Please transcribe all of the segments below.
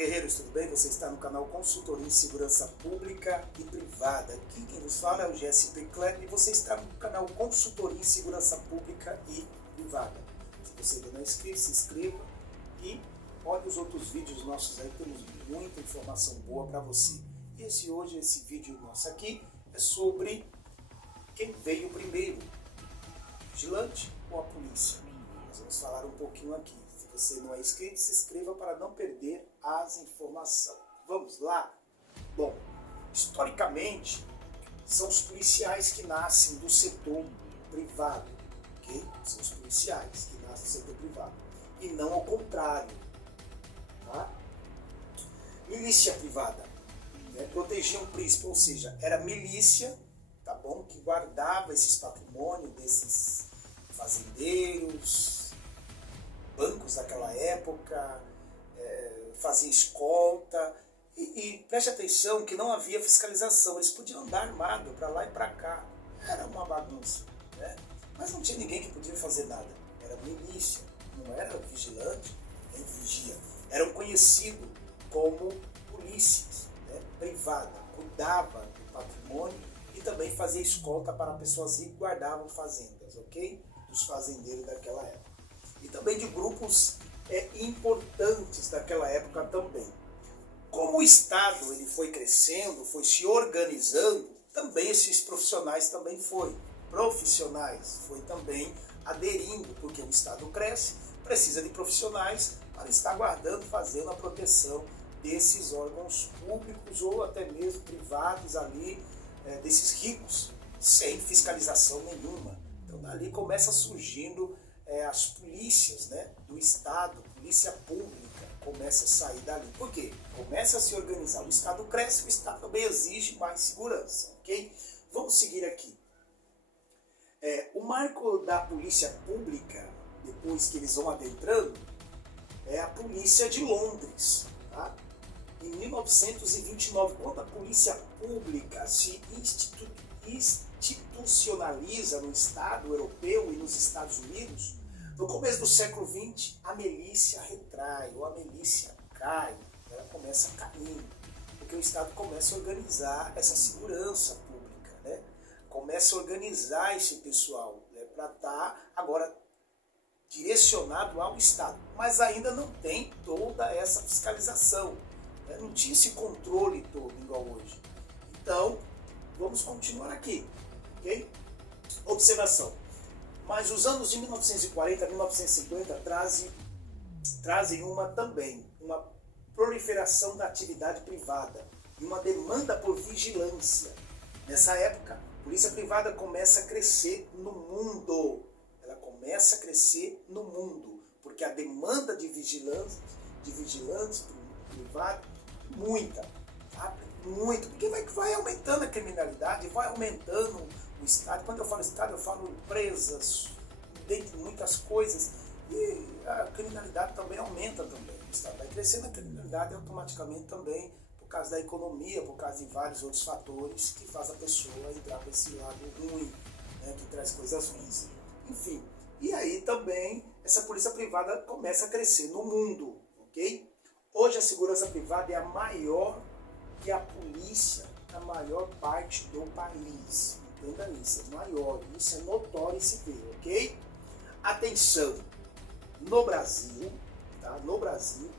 guerreiros, tudo bem? Você está no canal Consultoria em Segurança Pública e Privada. Aqui quem vos fala é o GSP Kleber e você está no canal Consultoria em Segurança Pública e Privada. Se você ainda não é inscrito, se inscreva e olhe os outros vídeos nossos aí, temos muita informação boa para você. E esse vídeo nosso aqui é sobre quem veio primeiro, vigilante ou a polícia. Nós vamos falar um pouquinho aqui. Se você não é inscrito, se inscreva para não perder as informações. Vamos lá? Bom, historicamente, são os policiais que nascem do setor privado, ok? São os policiais que nascem do setor privado. E não ao contrário, tá? Milícia privada, né? Protegia um príncipe, ou seja, era milícia, tá bom? Que guardava esses patrimônios desses fazendeiros, bancos daquela época, fazia escolta, e preste atenção que não havia fiscalização, eles podiam andar armados para lá e para cá, era uma bagunça, né? Mas não tinha ninguém que podia fazer nada, era milícia, não era vigilante, nem vigia, eram conhecidos como polícias, né? Privada, cuidava do patrimônio e também fazia escolta para pessoas ricas que guardavam fazendas, ok? Dos fazendeiros daquela época. E também de grupos importantes daquela época também. Como o Estado ele foi crescendo, foi se organizando, também esses profissionais também foi também aderindo, porque o Estado cresce, precisa de profissionais para estar guardando, fazendo a proteção desses órgãos públicos ou até mesmo privados ali, desses ricos, sem fiscalização nenhuma. Então dali começa surgindo as polícias, né, do Estado, polícia pública, começa a sair dali. Por quê? Começa a se organizar. O Estado cresce, o Estado também exige mais segurança, ok? Vamos seguir aqui. O marco da polícia pública, depois que eles vão adentrando, é a polícia de Londres, tá? Em 1929, quando a polícia pública se institucionaliza no Estado europeu e nos Estados Unidos, no começo do século XX, a milícia retrai, ou a milícia cai, ela começa caindo, porque o Estado começa a organizar essa segurança pública, né? Começa a organizar esse pessoal, né? Para estar agora direcionado ao Estado, mas ainda não tem toda essa fiscalização, né? Não tinha esse controle todo igual hoje. Então, vamos continuar aqui, ok? Observação. Mas os anos de 1940 a 1950 trazem uma proliferação da atividade privada e uma demanda por vigilância. Nessa época, a polícia privada começa a crescer no mundo. Ela começa a crescer no mundo, porque a demanda de vigilantes privados, muita, tá? Muito, porque vai aumentando a criminalidade, vai aumentando o Estado. Quando eu falo Estado, eu falo empresas, dentre muitas coisas, e a criminalidade também aumenta também. O Estado vai crescendo, a criminalidade automaticamente também, por causa da economia, por causa de vários outros fatores que faz a pessoa entrar para esse lado ruim, né, que traz coisas ruins. Enfim, e aí também essa polícia privada começa a crescer no mundo, ok? Hoje a segurança privada é a maior que a polícia na maior parte do país. Entenda isso, é maior, isso é notório e se vê, ok? Atenção, no Brasil, tá? No Brasil,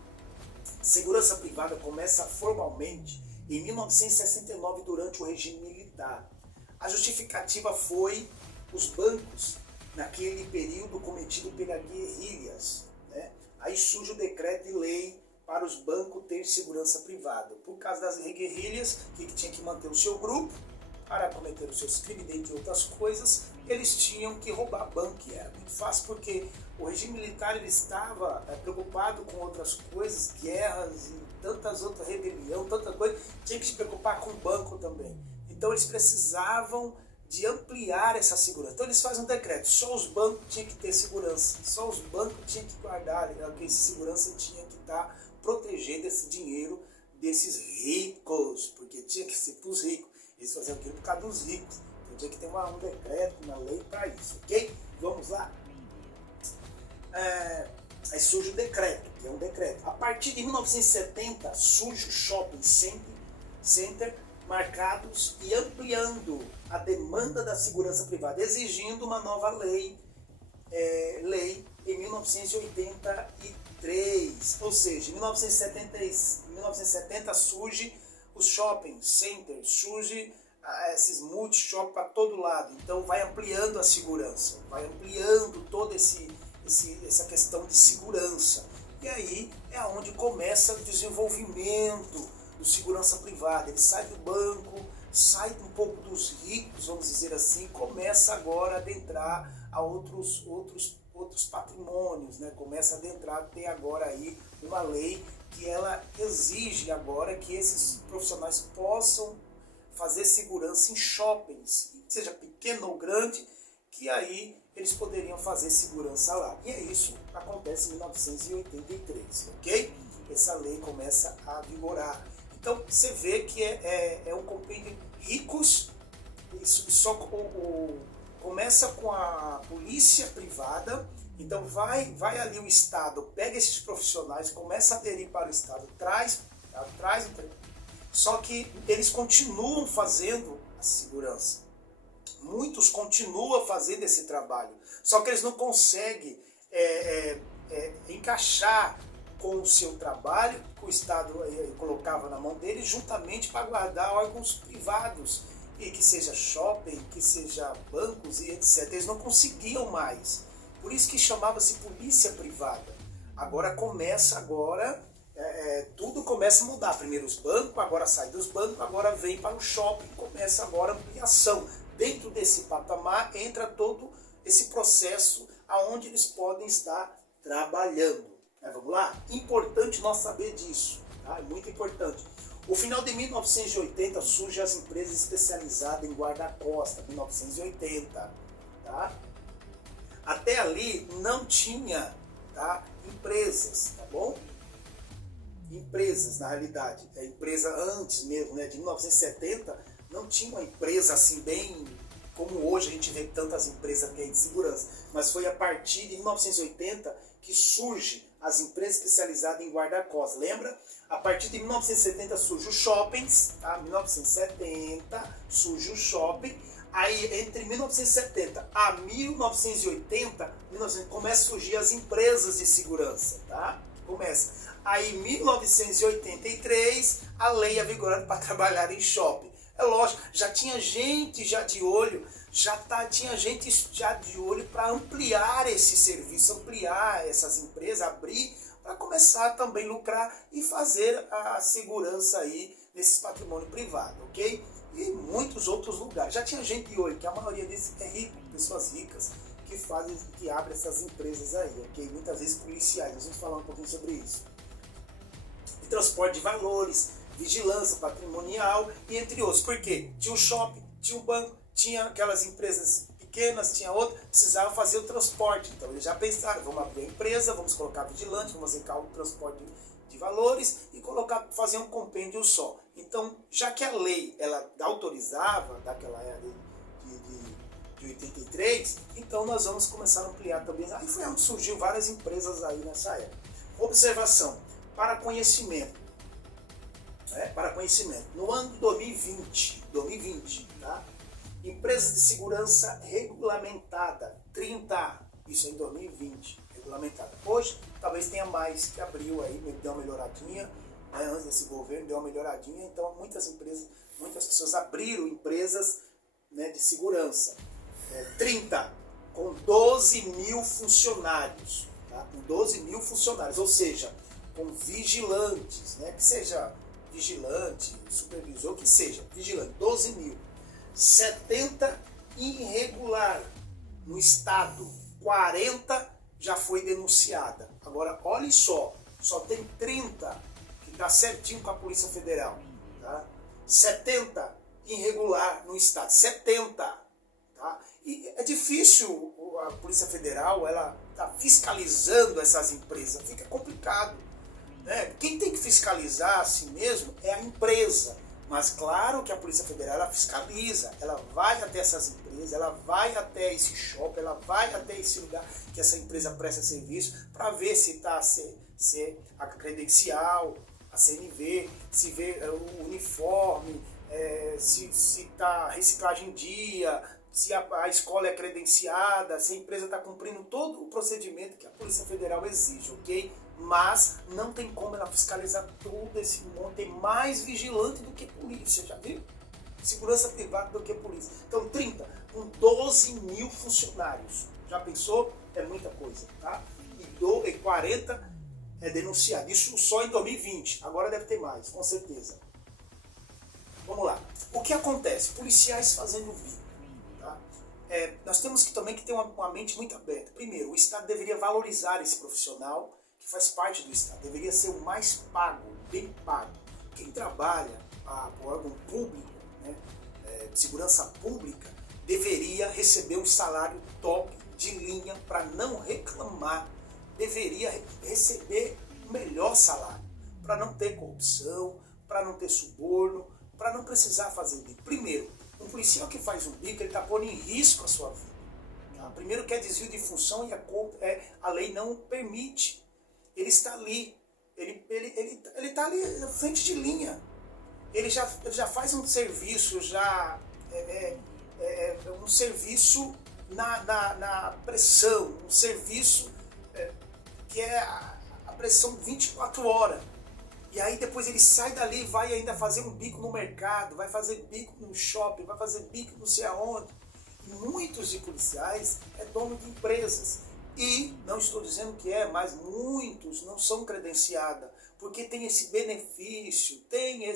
segurança privada começa formalmente em 1969 durante o regime militar. A justificativa foi os bancos naquele período cometido pelas guerrilhas, né? Aí surge o decreto de lei para os bancos ter segurança privada. Por causa das guerrilhas, que tinha que manter o seu grupo para cometer os seus crimes, dentre outras coisas, eles tinham que roubar banco. E era muito fácil porque o regime militar ele estava preocupado com outras coisas, guerras e tantas outras rebeliões, tanta coisa, tinha que se preocupar com o banco também. Então eles precisavam de ampliar essa segurança. Então eles fazem um decreto, só os bancos tinham que ter segurança, só os bancos tinham que guardar, porque essa segurança tinha que estar protegendo esse dinheiro desses ricos, porque tinha que ser para os ricos. Eles faziam aquilo por causa dos ricos. Então tinha que ter um decreto, uma lei para isso, ok? Vamos lá? Aí surge o decreto, que é um decreto. A partir de 1970 surge o shopping center marcados e ampliando a demanda da segurança privada, exigindo uma nova lei em 1983. Ou seja, em 1970 surge os shopping centers, surge esses multi-shopping para todo lado. Então vai ampliando a segurança, vai ampliando toda essa questão de segurança. E aí é onde começa o desenvolvimento do segurança privada. Ele sai do banco, sai um pouco dos ricos, vamos dizer assim, começa agora a adentrar a outros patrimônios, né? Começa a adentrar, tem agora aí uma lei que ela exige agora que esses profissionais possam fazer segurança em shoppings, seja pequeno ou grande, que aí eles poderiam fazer segurança lá. E é isso que acontece em 1983, ok? Essa lei começa a vigorar. Então você vê que é um compêndio ricos, só começa com a polícia privada, então vai ali o Estado, pega esses profissionais, começa a aderir para o Estado, traz, só que eles continuam fazendo a segurança. Muitos continuam fazendo esse trabalho, só que eles não conseguem encaixar com o seu trabalho, que o Estado colocava na mão deles, juntamente para guardar órgãos privados, e que seja shopping, que seja bancos e etc. Eles não conseguiam mais. Por isso que chamava-se polícia privada. Agora tudo começa a mudar. Primeiro os bancos, agora sai dos bancos, agora vem para o shopping, começa agora a ampliação. Dentro desse patamar entra todo esse processo aonde eles podem estar trabalhando. Vamos lá? Importante nós saber disso, tá? É muito importante. O final de 1980 surgem as empresas especializadas em guarda-costas, 1980, tá? Até ali não tinha, tá, empresas, tá bom? Empresas, na realidade, a empresa antes mesmo, né, de 1970, não tinha uma empresa assim bem como hoje a gente vê tantas empresas de segurança, mas foi a partir de 1980 que surge as empresas especializadas em guarda-costas. Lembra? A partir de 1970 surge os shoppings, tá? 1970 surge o shopping. Aí entre 1970 a 1980 começa a surgir as empresas de segurança, tá? Começa. Aí em 1983 a lei é vigorada para trabalhar em shopping. É lógico, já tinha gente de olho para ampliar esse serviço, ampliar essas empresas, abrir para começar também a lucrar e fazer a segurança aí nesses patrimônio privado, ok? E muitos outros lugares. Já tinha gente de olho, que a maioria deles é rico, pessoas ricas que abrem essas empresas aí, ok? Muitas vezes policiais, nós vamos falar um pouquinho sobre isso. E transporte de valores, vigilância patrimonial e entre outros. Por quê? Tinha um shopping, tinha um banco, tinha aquelas empresas pequenas, tinha outra, precisava fazer o transporte. Então eles já pensaram, vamos abrir a empresa, vamos colocar vigilante, vamos encarregar o transporte de valores e fazer um compêndio só. Então, já que a lei ela autorizava daquela era de 83, então nós vamos começar a ampliar também. Aí foi onde surgiu várias empresas aí nessa época. Observação, para conhecimento. Para conhecimento. No ano de 2020, tá? Empresas de segurança regulamentada, 30, isso em 2020, regulamentada. Hoje, talvez tenha mais, que abriu aí, deu uma melhoradinha, né? Antes desse governo deu uma melhoradinha, então muitas pessoas abriram empresas, né, de segurança. 30, com 12 mil funcionários, tá? Com 12 mil funcionários, ou seja, com vigilantes, né? Que seja vigilante, supervisor, que seja vigilante, 12 mil. 70 irregular no estado, 40 já foi denunciada. Agora, olhe só tem 30 que está certinho com a Polícia Federal, tá? 70 irregular no estado, 70, tá? E é difícil a Polícia Federal, ela tá fiscalizando essas empresas, fica complicado, né? Quem tem que fiscalizar a si mesmo é a empresa, Mas claro que a Polícia Federal ela fiscaliza, ela vai até essas empresas, ela vai até esse shopping, ela vai até esse lugar que essa empresa presta serviço para ver se está se a credencial, a CNV, se vê o uniforme, se está reciclagem em dia, se a escola é credenciada, se a empresa está cumprindo todo o procedimento que a Polícia Federal exige, ok? Mas não tem como ela fiscalizar todo esse monte, tem mais vigilante do que polícia, já viu? Segurança privada do que polícia. Então 30, com 12 mil funcionários. Já pensou? É muita coisa, tá? E 40 é denunciado. Isso só em 2020, agora deve ter mais, com certeza. Vamos lá. O que acontece? Policiais fazendo bico. Tá? Nós temos também que ter uma mente muito aberta. Primeiro, o Estado deveria valorizar esse profissional que faz parte do Estado. Deveria ser o mais pago, bem pago. Quem trabalha para o órgão público, né, segurança pública, deveria receber um salário top de linha para não reclamar. Deveria receber o melhor salário, para não ter corrupção, para não ter suborno, para não precisar fazer bico. Primeiro, um policial que faz um bico, ele está pondo em risco a sua vida. Tá? Primeiro que é desvio de função e a lei não permite. Ele está ali, ele está ali na frente de linha. Ele já faz um serviço, um serviço na pressão, um serviço que é a pressão 24 horas. E aí depois ele sai dali e vai ainda fazer um bico no mercado, vai fazer bico no shopping, vai fazer bico não sei aonde. E muitos de policiais é dono de empresas. E, não estou dizendo que mas muitos não são credenciados, porque tem esse benefício, tem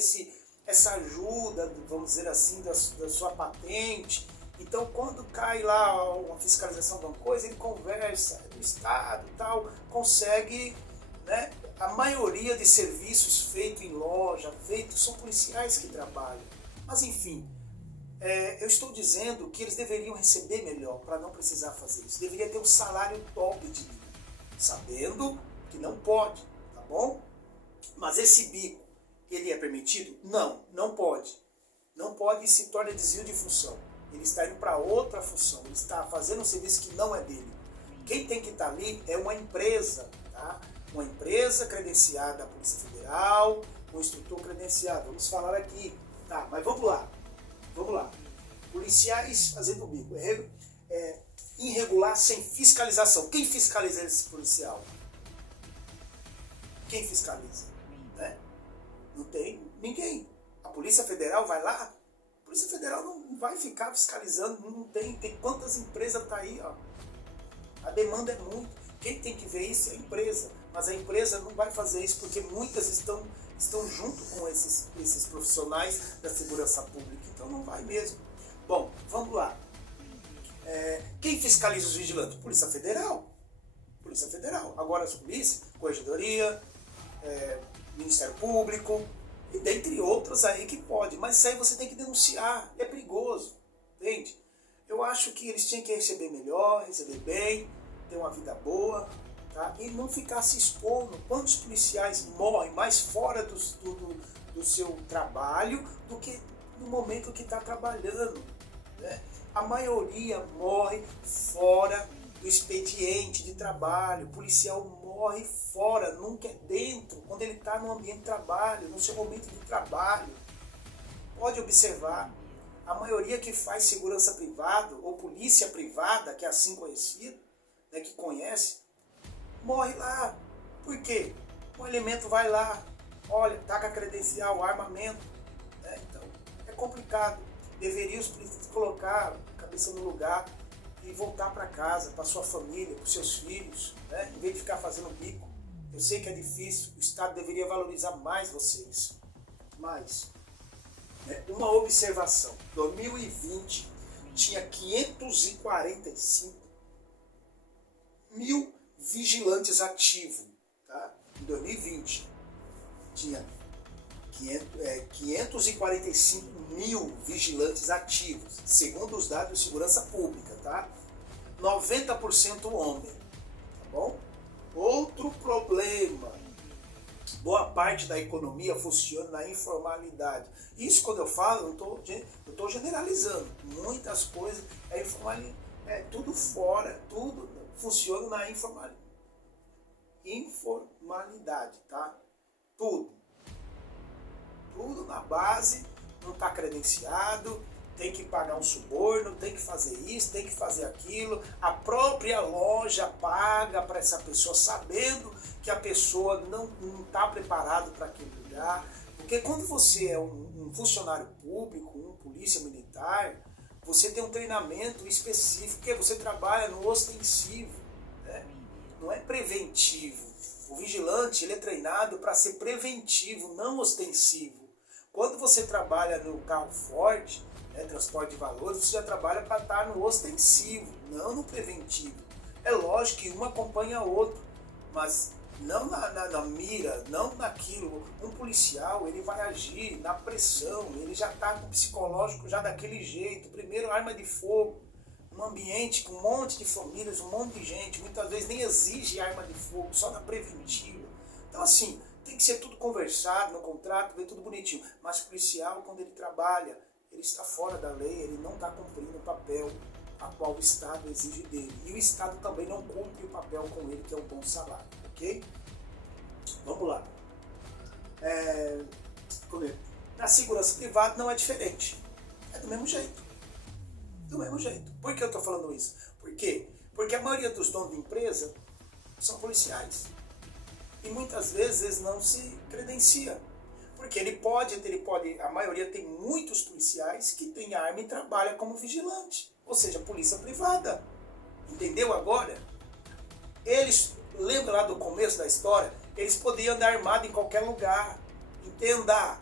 essa ajuda, vamos dizer assim, da sua patente. Então, quando cai lá uma fiscalização de uma coisa, ele conversa do Estado e tal, consegue, né? A maioria de serviços feitos em loja, são policiais que trabalham. Mas, enfim, eu estou dizendo que eles deveriam receber melhor para não precisar fazer isso. Deveria ter um salário top de linha, sabendo que não pode, tá bom? Mas esse bico, ele é permitido? Não, não pode. Não pode e se torna desvio de função. Ele está indo para outra função, ele está fazendo um serviço que não é dele. Quem tem que estar ali é uma empresa, tá? Uma empresa credenciada da Polícia Federal, um instrutor credenciado. Vamos falar aqui, tá? Mas vamos lá. Policiais fazendo bico. Irregular sem fiscalização. Quem fiscaliza esse policial? Quem fiscaliza? Né? Não tem ninguém. A Polícia Federal vai lá? A Polícia Federal não vai ficar fiscalizando, não tem quantas empresas tá aí, ó. A demanda é muito. Quem tem que ver isso é a empresa. Mas a empresa não vai fazer isso porque muitas estão junto com esses profissionais da segurança pública. Então não vai mesmo. Bom, vamos lá. Quem fiscaliza os vigilantes? Polícia Federal. Polícia Federal. Agora as polícias, Corregedoria, Ministério Público, e dentre outros aí que pode. Mas isso aí você tem que denunciar. É perigoso. Entende? Eu acho que eles tinham que receber melhor, receber bem, ter uma vida boa, tá? E não ficar se expondo. Quantos policiais morrem mais fora do seu trabalho do que no momento que está trabalhando, né? A maioria morre fora do expediente de trabalho. O policial morre fora, nunca é dentro, quando ele está no ambiente de trabalho, no seu momento de trabalho. Pode observar, a maioria que faz segurança privada ou polícia privada, que é assim conhecido, né, que conhece, morre lá. Por quê? O elemento vai lá, olha, tá com a credencial, armamento, né? Então é complicado. Deveria os policiais colocar a cabeça no lugar e voltar para casa, para sua família, para seus filhos, né? Em vez de ficar fazendo bico. Eu sei que é difícil, o Estado deveria valorizar mais vocês. Mais. Uma observação, 2020 tinha 545 mil vigilantes ativos, tá? Em 2020 tinha 545 mil vigilantes ativos, segundo os dados de segurança pública, tá? 90% homem, tá bom? Outro problema, boa parte da economia funciona na informalidade. Isso, quando eu falo, eu estou generalizando. Muitas coisas é informalidade, tudo fora, tudo funciona na informalidade, tá? Tudo na base, não está credenciado, tem que pagar um suborno, tem que fazer isso, tem que fazer aquilo. A própria loja paga para essa pessoa, sabendo que a pessoa não está preparada para aquele lugar. Porque quando você é um funcionário público, um polícia militar, você tem um treinamento específico, porque você trabalha no ostensivo, né? Não é preventivo. O vigilante ele é treinado para ser preventivo, não ostensivo. Quando você trabalha no carro forte, transporte de valores, você já trabalha para estar no ostensivo, não no preventivo. É lógico que um acompanha o outro, mas não na mira, não naquilo. Um policial, ele vai agir na pressão, ele já está com o psicológico já daquele jeito. Primeiro, arma de fogo, um ambiente com um monte de famílias, um monte de gente, muitas vezes nem exige arma de fogo, só na preventiva. Então assim, tem que ser tudo conversado no contrato, ver tudo bonitinho. Mas o policial, quando ele trabalha, ele está fora da lei, ele não está cumprindo o papel a qual o Estado exige dele. E o Estado também não cumpre o papel com ele, que é um bom salário, ok? Vamos lá. Na segurança privada não é diferente. É do mesmo jeito. Do mesmo jeito. Por que eu estou falando isso? Por quê? Porque a maioria dos donos de empresa são policiais. E muitas vezes eles não se credenciam. Porque a maioria tem muitos policiais que têm arma e trabalham como vigilante. Ou seja, polícia privada. Entendeu agora? Eles, lembra lá do começo da história? Eles podiam andar armados em qualquer lugar. Entenda.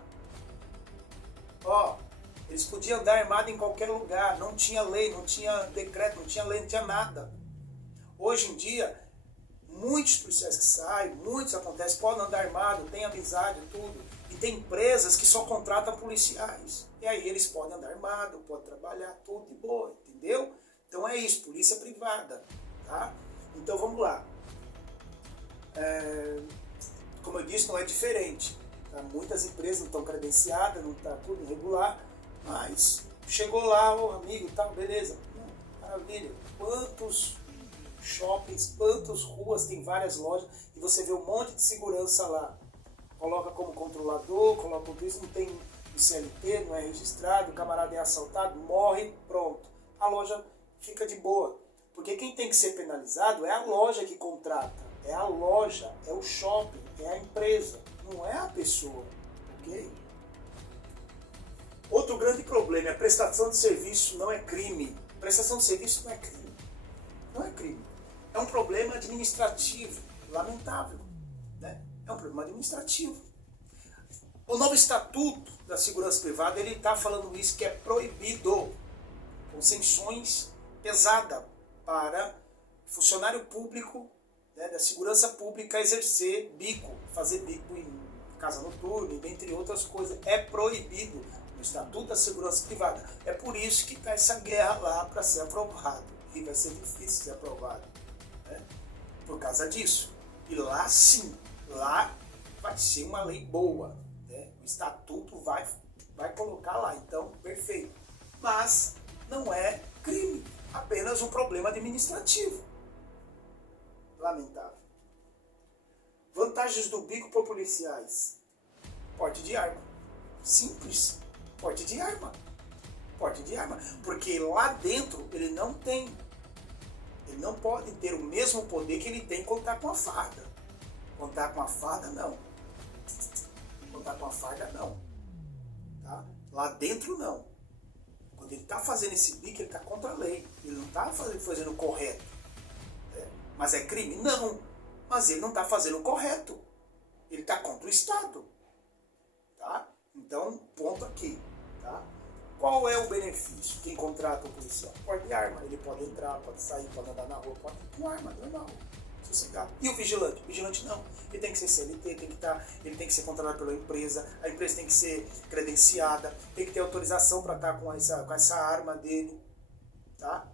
Eles podiam andar armados em qualquer lugar. Não tinha lei, não tinha decreto, não tinha lei, não tinha nada. Hoje em dia, muitos policiais que saem, muitos acontece, podem andar armados, tem amizade, tudo. E tem empresas que só contratam policiais. E aí eles podem andar armados, podem trabalhar, tudo de boa, entendeu? Então é isso, polícia privada, tá? Então vamos lá. Como eu disse, não é diferente. Tá? Muitas empresas não estão credenciadas, não está tudo irregular, mas chegou lá, o amigo, tá, beleza. Maravilha. Quantos shoppings, quantas ruas, tem várias lojas, e você vê um monte de segurança lá. Coloca como controlador, coloca tudo isso, não tem o CLT, não é registrado, o camarada é assaltado, morre, pronto. A loja fica de boa. Porque quem tem que ser penalizado é a loja que contrata, é a loja, é o shopping, é a empresa, não é a pessoa, ok? Outro grande problema é a prestação de serviço não é crime. Prestação de serviço não é crime. Não é crime. É um problema administrativo, lamentável, né? É um problema administrativo. O novo Estatuto da Segurança Privada, ele está falando isso, que é proibido, com sanções pesadas para funcionário público, né, da segurança pública exercer bico, fazer bico em casa noturna, dentre outras coisas. É proibido no Estatuto da Segurança Privada. É por isso que está essa guerra lá para ser aprovado. E vai ser difícil ser aprovado, né, por causa disso. E lá sim, lá vai ser uma lei boa, né? O Estatuto vai colocar lá, então, perfeito. Mas não é crime, apenas um problema administrativo. Lamentável. Vantagens do bico para policiais. Porte de arma. Simples. Porte de arma. Porte de arma. Porque lá dentro ele não tem. Ele não pode ter o mesmo poder que ele tem quando está com a farda. Contar com a farda, não. Contar com a farda, não. Tá? Lá dentro, não. Quando ele está fazendo esse bico, ele está contra a lei. Ele não está fazendo o correto. Né? Mas é crime? Não. Mas ele não está fazendo o correto. Ele está contra o Estado. Tá? Então, ponto aqui. Tá? Qual é o benefício? Quem contrata o policial? Pode de arma. Ele pode entrar, pode sair, pode andar na rua, pode ir com arma, normal. Sossegado. E o vigilante? O vigilante não. Ele tem que ser CLT, ele tem que ser contratado pela empresa, a empresa tem que ser credenciada, tem que ter autorização para estar com essa arma dele. Tá?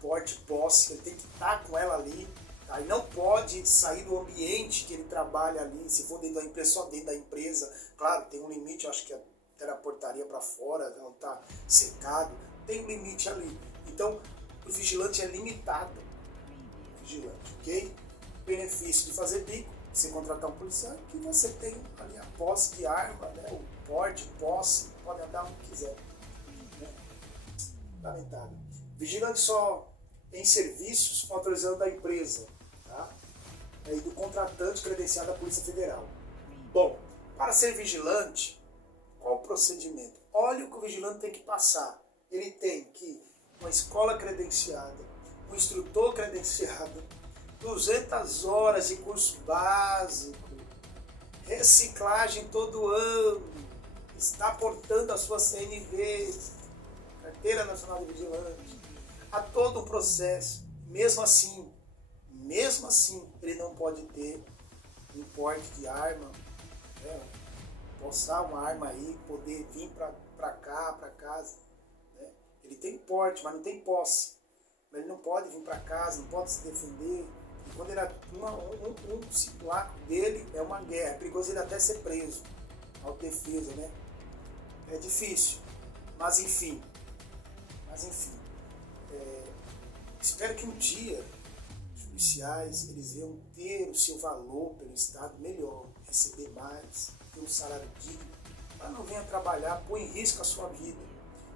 Porte, posse, ele tem que estar com ela ali. Tá? E não pode sair do ambiente que ele trabalha ali, se for dentro da empresa, só dentro da empresa. Claro, tem um limite, eu acho que até na portaria para fora, não está cercado, tem um limite ali. Então, o vigilante é limitado. Vigilante, ok? O benefício de fazer bico, se contratar um policial, é que você tem ali a posse de arma, né? O porte, posse, pode andar onde quiser. Né? Lamentável. Vigilante só em serviços com autorização da empresa, tá? E do contratante credenciado da Polícia Federal. Bom, para ser vigilante, qual o procedimento? Olha o que o vigilante tem que passar. Ele tem que uma escola credenciada, um instrutor credenciado, 200 horas de curso básico, reciclagem todo ano, está portando a sua CNV, Carteira Nacional de Vigilante, há todo um processo. Mesmo assim, ele não pode ter um porte de arma, né? Possar uma arma aí, poder vir para cá, para casa. Né? Ele tem porte, mas não tem posse. Mas ele não pode vir para casa, não pode se defender. E quando ele um simulacro dele é uma guerra, é perigoso ele até ser preso. Autodefesa, né? É difícil. Mas enfim. Espero que um dia os policiais eles venham ter o seu valor pelo Estado melhor, receber mais, ter um salário digno, para não venha trabalhar, pôr em risco a sua vida.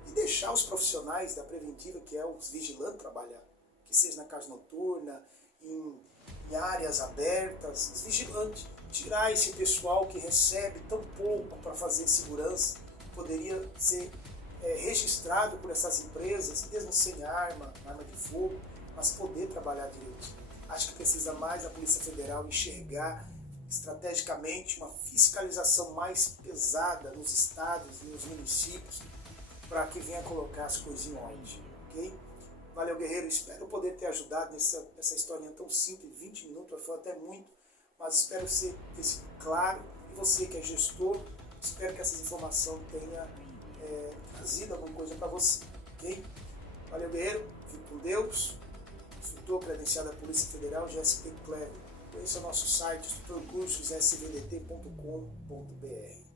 E deixar os profissionais da preventiva, que é os vigilantes, trabalhar. Que seja na casa noturna, em áreas abertas, os vigilantes. Tirar esse pessoal que recebe tão pouco para fazer segurança, poderia ser registrado por essas empresas, mesmo sem arma de fogo, mas poder trabalhar direito. Acho que precisa mais a Polícia Federal enxergar estrategicamente uma fiscalização mais pesada nos estados e nos municípios para que venha colocar as coisas em ordem, ok? Valeu, guerreiro, espero poder ter ajudado nessa historinha tão simples, 20 minutos, foi até muito, mas espero ser ter sido claro, e você que é gestor, espero que essa informação tenha trazido alguma coisa para você, ok? Valeu, guerreiro, fique com Deus. Instrutor credenciado da Polícia Federal, GSP Clever. Esse é o nosso site, instrutorcursossvdt.com.br.